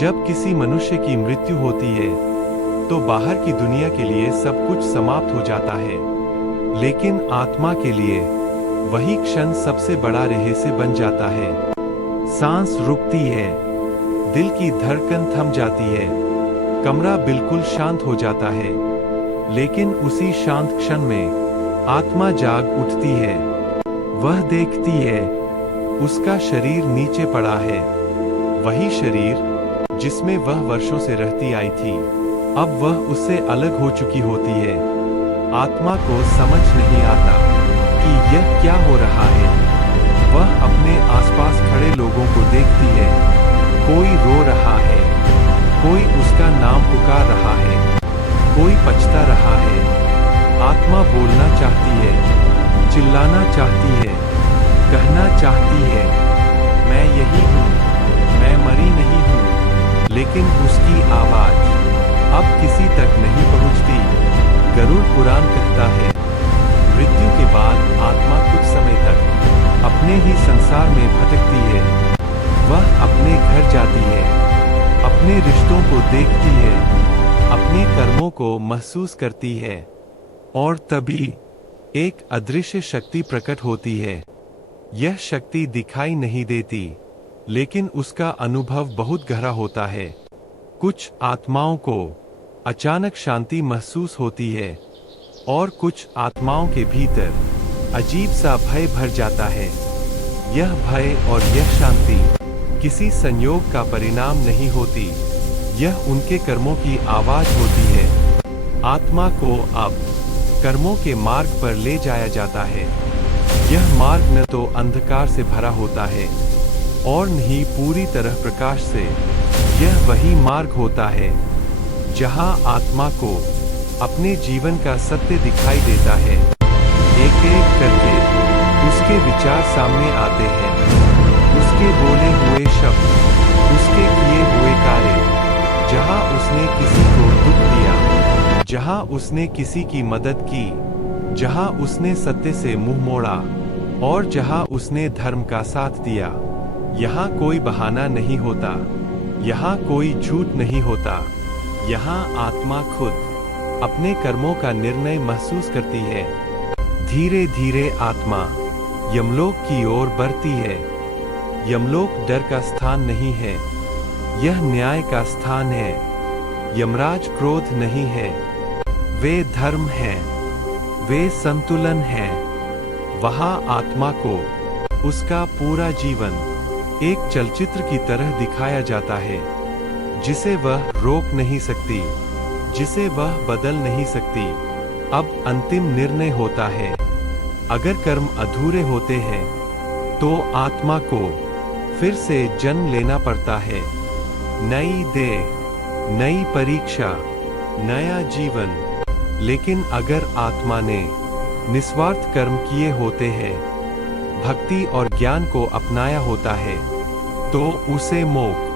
जब किसी मनुष्य की मृत्यु होती है तो बाहर की दुनिया के लिए सब कुछ समाप्त हो जाता है, लेकिन आत्मा के लिए वही क्षण सबसे बड़ा रहस्य बन जाता है। सांस रुकती है, दिल की धड़कन थम जाती है, कमरा बिल्कुल शांत हो जाता है, लेकिन उसी शांत क्षण में आत्मा जाग उठती है। वह देखती है, उसका शरीर नीचे पड़ा है, वही शरीर जिसमें वह वर्षों से रहती आई थी, अब वह उससे अलग हो चुकी होती है। आत्मा को समझ नहीं आता कि यह क्या हो रहा है। वह अपने आसपास खड़े लोगों को देखती है, कोई रो रहा है, कोई उसका नाम पुकार रहा है, कोई पछता रहा है। आत्मा बोलना चाहती है, चिल्लाना चाहती है, कहना चाहती है, मैं यही हूँ, मैं मरी नहीं हूँ, लेकिन उसकी आवाज अब किसी तक नहीं पहुँचती। गरुड़ पुराण कहता है, मृत्यु के बाद आत्मा कुछ समय तक अपने ही संसार में भटकती है। वह अपने घर जाती है, अपने रिश्तों को देखती है, अपने कर्मों को महसूस करती है, और तभी एक अदृश्य शक्ति प्रकट होती है। यह शक्ति दिखाई नहीं देती, लेकिन उसका अनुभव बहुत गहरा होता है। कुछ आत्माओं को अचानक शांति महसूस होती है, और कुछ आत्माओं के भीतर अजीब सा भय भर जाता है। यह भय और यह शांति किसी संयोग का परिणाम नहीं होती, यह उनके कर्मों की आवाज होती है। आत्मा को अब कर्मों के मार्ग पर ले जाया जाता है। यह मार्ग न तो अंधकार से भरा होता है और न ही पूरी तरह प्रकाश से। यह वही मार्ग होता है जहां आत्मा को अपने जीवन का सत्य दिखाई देता है। एक एक करके उसके विचार सामने आते हैं, उसके बोले हुए शब्द, उसके किए हुए कार्य। जहां उसने किसी को दुख दिया, जहां उसने किसी की मदद की, जहां उसने सत्य से मुंह मोड़ा, और जहां उसने धर्म का साथ दिया। यहाँ कोई बहाना नहीं होता, यहाँ कोई झूठ नहीं होता। यहाँ आत्मा खुद अपने कर्मों का निर्णय महसूस करती है। धीरे धीरे आत्मा यमलोक की ओर बढ़ती है। यमलोक डर का स्थान नहीं है, यह न्याय का स्थान है। यमराज क्रोध नहीं है, वे धर्म हैं, वे संतुलन हैं। वहाँ आत्मा को उसका पूरा जीवन एक चलचित्र की तरह दिखाया जाता है, जिसे वह रोक नहीं सकती, जिसे वह बदल नहीं सकती। अब अंतिम निर्णय होता है। अगर कर्म अधूरे होते हैं तो आत्मा को फिर से जन्म लेना पड़ता है। नई देह, नई परीक्षा, नया जीवन। लेकिन अगर आत्मा ने निस्वार्थ कर्म किए होते हैं, भक्ति और ज्ञान को अपनाया होता है, तो उसे मोक्ष